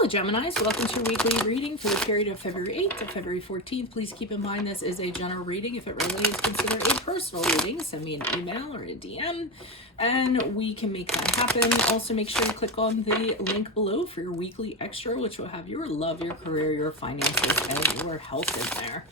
Hello Geminis, welcome to your weekly reading for the period of February 8th to February 14th. Please keep in mind this is a general reading. If it relates, consider a personal reading. Send me an email or a DM and we can make that happen. Also make sure to click on the link below for your weekly extra, which will have your love, your career, your finances, and your health in there.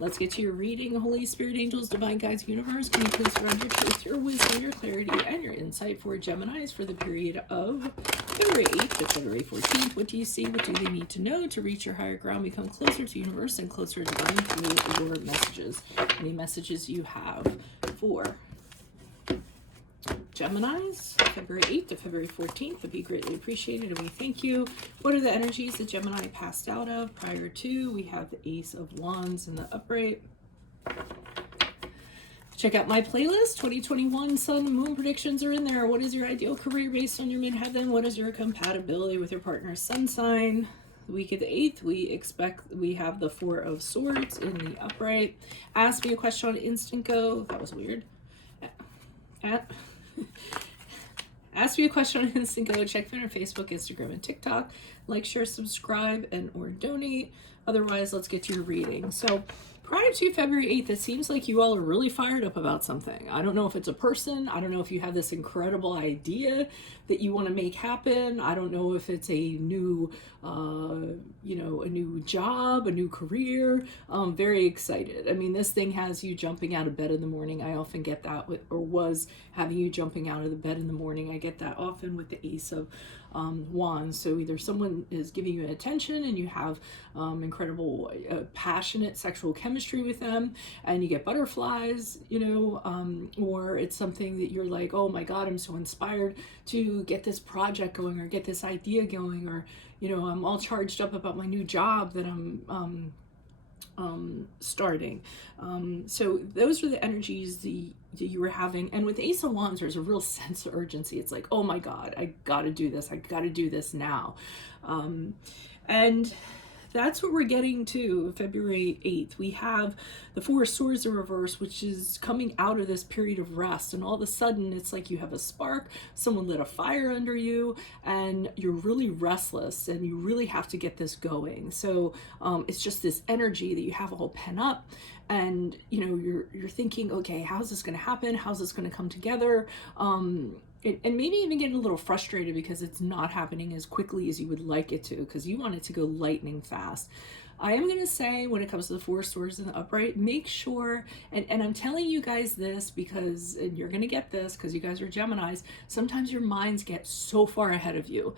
Let's get to your reading. Holy Spirit, angels, divine guides, universe, can you please surround your truth, your wisdom, your clarity, and your insight for Geminis for the period of February 8th to February 14th. What do you see? What do they need to know to reach your higher ground, become closer to universe and closer to divine through your messages? Any messages you have for Geminis, February 8th to February 14th would be greatly appreciated, and we thank you. What are the energies that Gemini passed out of prior to? We have the Ace of Wands in the upright. Check out my playlist. 2021 Sun and Moon predictions are in there. What is your ideal career based on your midheaven? What is your compatibility with your partner's sun sign? The week of the 8th, we have the Four of Swords in the upright. Ask me a question on Instant Go. That was weird. Ask me a question on Instant Go. Check me on Facebook, Instagram, and TikTok. Like, share, subscribe, and or donate. Otherwise, let's get to your reading. So prior to February 8th, it seems like you all are really fired up about something. I don't know if it's a person. I don't know if you have this incredible idea that you want to make happen. I don't know if it's a new, a new job, a new career. Very excited. I mean, this thing has you jumping out of bed in the morning. I often get that was having you jumping out of the bed in the morning. I get that often with the Ace of Wands. So either someone is giving you attention and you have incredible, passionate sexual chemistry with them and you get butterflies, or it's something that you're like, oh my God, I'm so inspired to get this project going or get this idea going, or, I'm all charged up about my new job that I'm starting. So those are the energies that you were having. And with Ace of Wands, there's a real sense of urgency. It's like, oh my God, I gotta do this. I gotta do this now. And that's what we're getting to February 8th. We have the Four of Swords in reverse, which is coming out of this period of rest. And all of a sudden, it's like you have a spark, someone lit a fire under you, and you're really restless, and you really have to get this going. So it's just this energy that you have all pent up. And, you're thinking, okay, how's this going to happen? How's this going to come together? And maybe even getting a little frustrated because it's not happening as quickly as you would like it to, because you want it to go lightning fast. I am going to say, when it comes to the Four Swords in the upright, make sure, and I'm telling you guys this because, and you're going to get this because you guys are Geminis, sometimes your minds get so far ahead of you.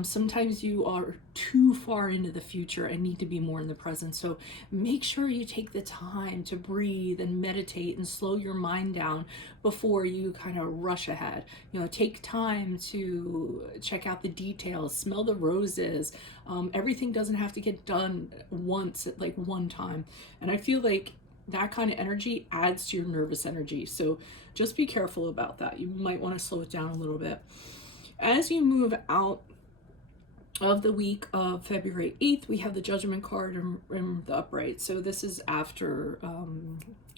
Sometimes you are too far into the future and need to be more in the present. So make sure you take the time to breathe and meditate and slow your mind down before you kind of rush ahead. Take time to check out the details, smell the roses. Everything doesn't have to get done once at like one time. And I feel like that kind of energy adds to your nervous energy. So just be careful about that. You might want to slow it down a little bit. As you move out of the week of February 8th, we have the Judgment card in the upright. So this is after,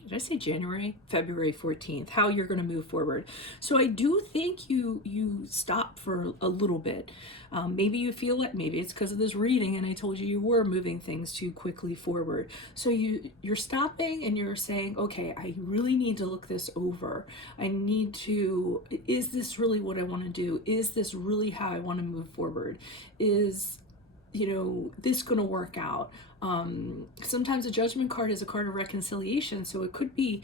did I say January? February 14th, how you're going to move forward. So I do think you stop for a little bit. Maybe you feel it, maybe it's because of this reading and I told you were moving things too quickly forward. So you're stopping and you're saying, okay, I really need to look this over. I need to, is this really what I want to do? Is this really how I want to move forward? Is this going to work out? Sometimes a Judgment card is a card of reconciliation. So it could be,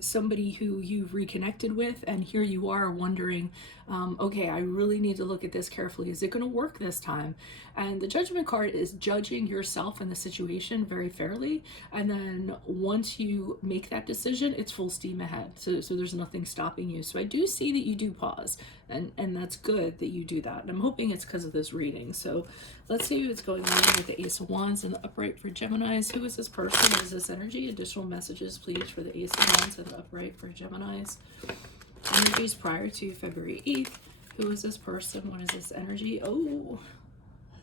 somebody who you've reconnected with, and here you are wondering, okay, I really need to look at this carefully. Is it going to work this time? And the Judgment card is judging yourself and the situation very fairly. And then once you make that decision, it's full steam ahead. So there's nothing stopping you. So I do see that you do pause, and that's good that you do that. And I'm hoping it's because of this reading. So let's see what's going on with the Ace of Wands and the upright for Geminis. Who is this person? What is this energy? Additional messages, please, for the Ace of Wands and the upright for Geminis. Energies prior to February 8th. Who is this person? What is this energy? Oh,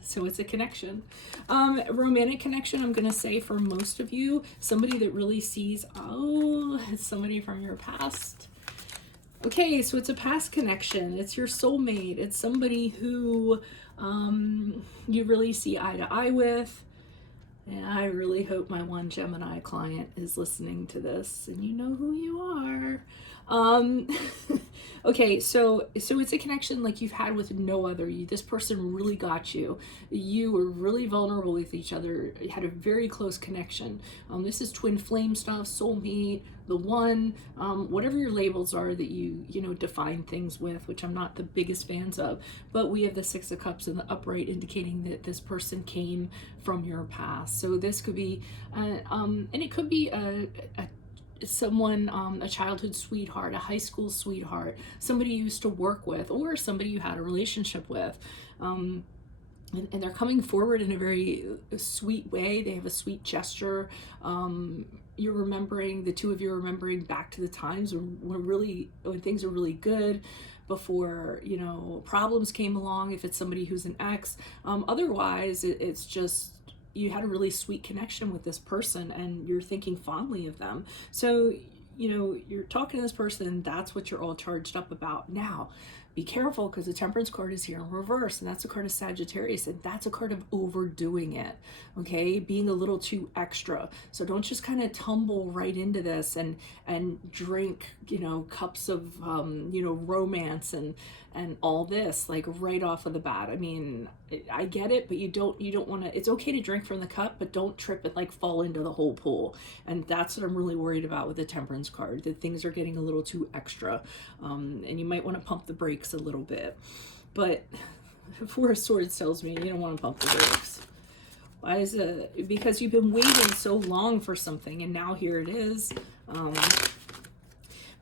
so it's a connection. Romantic connection, I'm going to say for most of you. Somebody that really sees, it's somebody from your past. Okay, so it's a past connection. It's your soulmate. It's somebody who you really see eye to eye with. And I really hope my one Gemini client is listening to this and you know who you are. Um, okay, so it's a connection like you've had with no other. This person really got you. You were really vulnerable with each other. You had a very close connection. This is twin flame stuff, soulmate, the one, whatever your labels are that you know define things with, which I'm not the biggest fans of. But we have the Six of Cups in the upright, indicating that this person came from your past. So this could be, and it could be someone, a childhood sweetheart, a high school sweetheart, somebody you used to work with, or somebody you had a relationship with. And they're coming forward in a very sweet way. They have a sweet gesture. You're remembering, the two of you are remembering back to the times when things are really good, before, you know, problems came along, if it's somebody who's an ex. Otherwise, it's just, you had a really sweet connection with this person and you're thinking fondly of them. So, you know, you're talking to this person, that's what you're all charged up about. Now, be careful, because the Temperance card is here in reverse, and that's a card of Sagittarius, and that's a card of overdoing it, okay? Being a little too extra. So don't just kind of tumble right into this and drink, you know, cups of, you know, romance and all this, like right off of the bat. I mean, I get it, but you don't want to, it's okay to drink from the cup, but don't trip and like fall into the whole pool. And that's what I'm really worried about with the Temperance card, that things are getting a little too extra. And you might want to pump the brakes a little bit. But Four of Swords tells me you don't want to pump the brakes. Why is it? Because you've been waiting so long for something, and now here it is.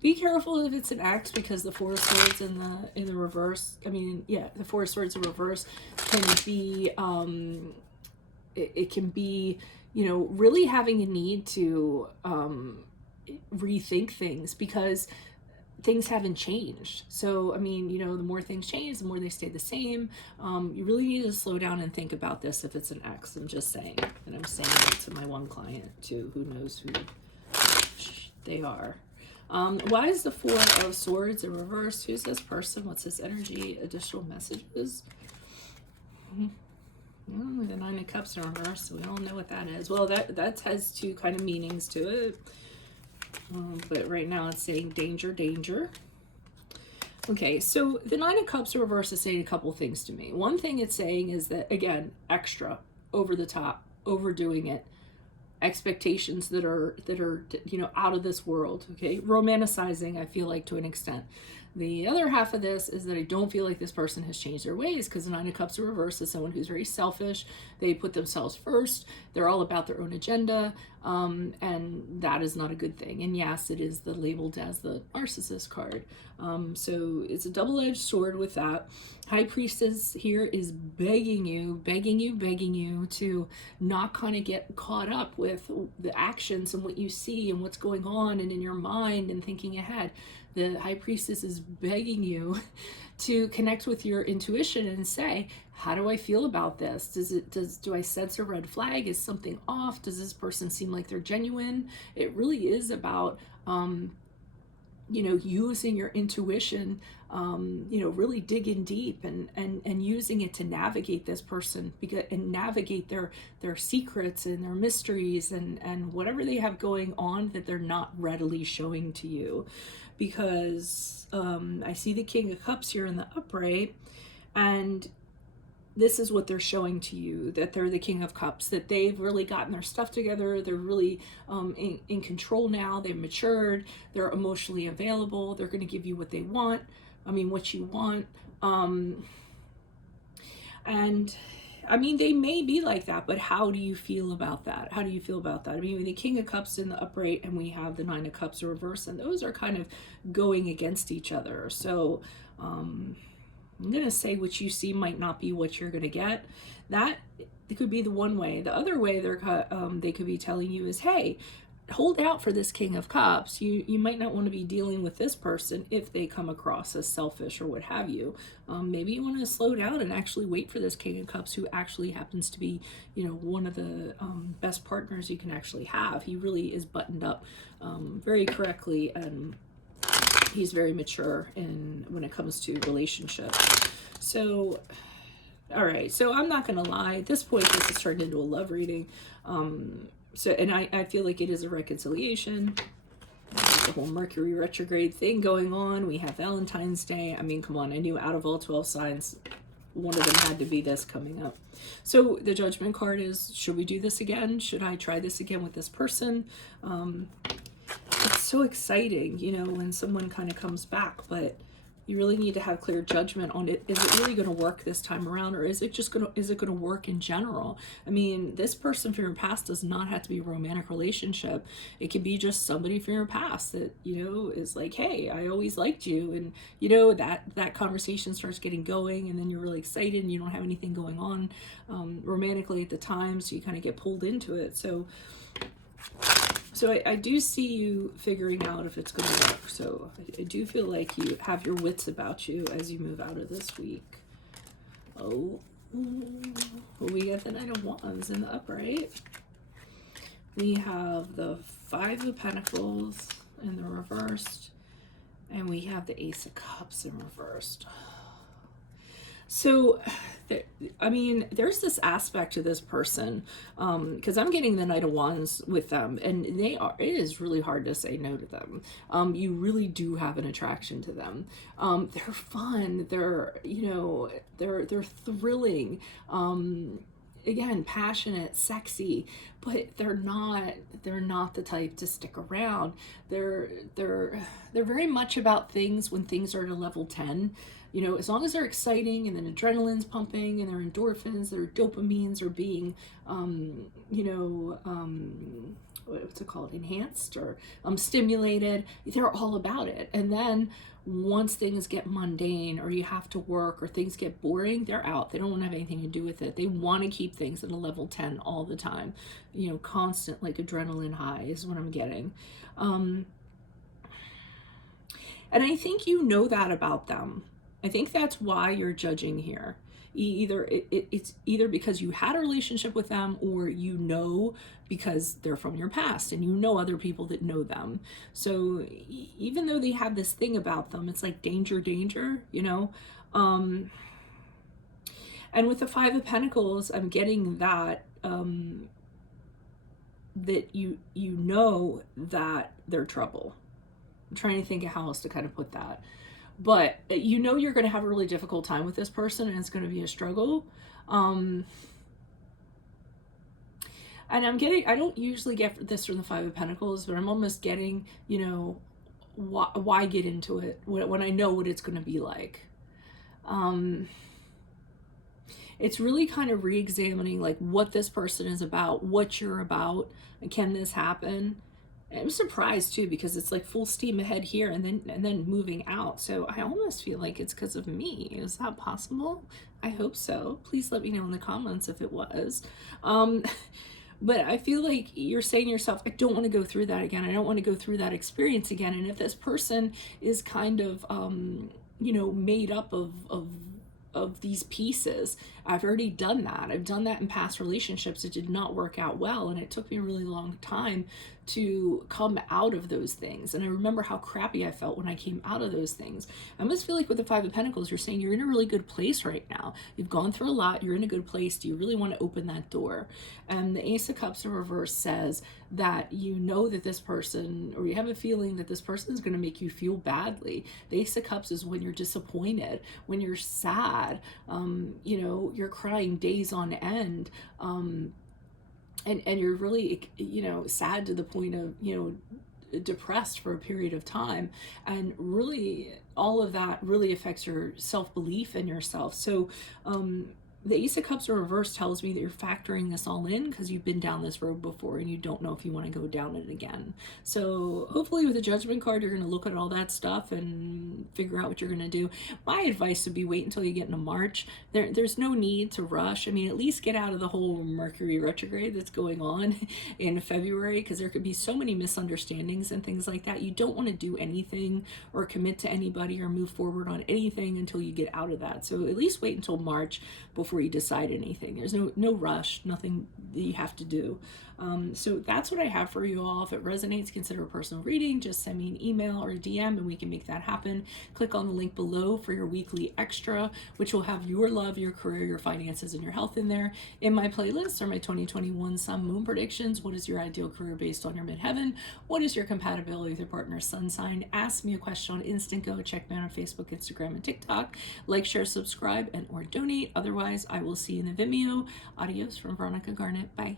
Be careful if it's an ex, because the Four of Swords in the reverse, I mean, yeah, the Four of Swords in reverse can be, it can be, you know, really having a need to rethink things, because things haven't changed. So, I mean, you know, the more things change, the more they stay the same. You really need to slow down and think about this if it's an ex. I'm just saying, and I'm saying it to my one client too, who knows who they are. Why is the Four of Swords in reverse? Who's this person? What's this energy? Additional messages? The Nine of Cups in reverse, so we all know what that is. Well, that has two kind of meanings to it. But right now it's saying danger, danger. Okay, so the Nine of Cups in reverse is saying a couple things to me. One thing it's saying is that, again, extra, over the top, overdoing it. Expectations that are you know, out of this world. Okay, romanticizing, I feel like, to an extent. The other half of this is that I don't feel like this person has changed their ways, because the Nine of Cups in reverse is someone who's very selfish. They put themselves first. They're all about their own agenda, and that is not a good thing. And yes, it is labeled as the Narcissist card. So it's a double-edged sword with that. High Priestess here is begging you to not kind of get caught up with the actions and what you see and what's going on and in your mind and thinking ahead. The High Priestess is begging you to connect with your intuition and say, how do I feel about this? Do I sense a red flag? Is something off? Does this person seem like they're genuine? It really is about, you know, using your intuition, you know, really digging deep and using it to navigate this person, and navigate their secrets and their mysteries and whatever they have going on that they're not readily showing to you. Because I see the King of Cups here in the upright, and this is what they're showing to you, that they're the King of Cups, that they've really gotten their stuff together. They're really in control now. They've matured. They're emotionally available. They're going to give you what they want. I mean, what you want. And I mean, they may be like that, but how do you feel about that? How do you feel about that? I mean, the King of Cups in the upright, and we have the Nine of Cups in reverse, and those are kind of going against each other. So, I'm going to say what you see might not be what you're going to get. That it could be the one way. The other way they could be telling you is, hey, hold out for this King of Cups. You might not want to be dealing with this person if they come across as selfish or what have you. Maybe you want to slow down and actually wait for this King of Cups, who actually happens to be, you know, one of the best partners you can actually have. He really is buttoned up very correctly and He's very mature when it comes to relationships. So, all right. So I'm not going to lie. At this point, this has turned into a love reading. And I feel like it is a reconciliation. The whole Mercury retrograde thing going on. We have Valentine's Day. I mean, come on. I knew out of all 12 signs, one of them had to be this coming up. So the Judgment card is, should we do this again? Should I try this again with this person? It's so exciting, you know, when someone kind of comes back, but you really need to have clear judgment on it. Is it really going to work this time around, or is it going to work in general? I mean, this person from your past does not have to be a romantic relationship. It could be just somebody from your past that, you know, is like, hey, I always liked you. And, you know, that conversation starts getting going, and then you're really excited and you don't have anything going on romantically at the time. So you kind of get pulled into it. So I do see you figuring out if it's going to work. So I do feel like you have your wits about you as you move out of this week. Oh, we got the Knight of Wands in the upright. We have the Five of Pentacles in the reversed. And we have the Ace of Cups in reversed. So, I mean, there's this aspect to this person, because I'm getting the Knight of Wands with them, and it is really hard to say no to them. You really do have an attraction to them. They're fun. They're, you know, they're thrilling. Again, passionate, sexy, but they're not the type to stick around. They're very much about things when things are at a level 10. You know, as long as they're exciting and then adrenaline's pumping and their endorphins, their dopamines are being, what's it called, enhanced or stimulated, they're all about it. And then once things get mundane or you have to work or things get boring, they're out. They don't want to have anything to do with it. They want to keep things at a level 10 all the time. You know, constant, like, adrenaline high is what I'm getting. And I think you know that about them. I think that's why you're judging here. It's either because you had a relationship with them, or you know because they're from your past and you know other people that know them. So even though they have this thing about them, it's like danger, danger, you know. And with the Five of Pentacles, I'm getting that that you know that they're trouble. I'm trying to think of how else to kind of put that. But you know you're going to have a really difficult time with this person, and it's going to be a struggle. And I'm getting, I don't usually get this from the Five of Pentacles, but I'm almost getting, you know, why get into it when I know what it's going to be like. It's really kind of re-examining like what this person is about, what you're about, and can this happen? I'm surprised too, because it's like full steam ahead here and then moving out. So I almost feel like it's because of me. Is that possible? I hope so. Please let me know in the comments if it was. But I feel like you're saying to yourself, I don't want to go through that again. I don't want to go through that experience again. And if this person is kind of, you know, made up of these pieces, I've already done that. I've done that in past relationships. It did not work out well, and it took me a really long time to come out of those things. And I remember how crappy I felt when I came out of those things. I almost feel like with the Five of Pentacles, you're saying you're in a really good place right now. You've gone through a lot. You're in a good place. Do you really want to open that door? And the Ace of Cups in reverse says that you know that this person, or you have a feeling that this person is going to make you feel badly. The Ace of Cups is when you're disappointed, when you're sad, you know, you're crying days on end, and you're really, you know, sad to the point of, you know, depressed for a period of time. And really all of that really affects your self-belief in yourself. So the Ace of Cups in reverse tells me that you're factoring this all in because you've been down this road before and you don't know if you want to go down it again. So hopefully with the Judgment card, you're going to look at all that stuff and figure out what you're going to do. My advice would be wait until you get into March. There's no need to rush. I mean, at least get out of the whole Mercury retrograde that's going on in February, because there could be so many misunderstandings and things like that. You don't want to do anything or commit to anybody or move forward on anything until you get out of that. So at least wait until March before before you decide anything. There's no rush, nothing that you have to do. So that's what I have for you all. If it resonates, consider a personal reading. Just send me an email or a DM and we can make that happen. Click on the link below for your weekly extra, which will have your love, your career, your finances, and your health in there. In my playlist are my 2021 Sun Moon predictions. What is your ideal career based on your midheaven? What is your compatibility with your partner's sun sign? Ask me a question on Instant Go. Check me out on Facebook, Instagram, and TikTok. Like, share, subscribe, and or donate. Otherwise, I will see you in the Vimeo. Adios from Veronica Garnett. Bye.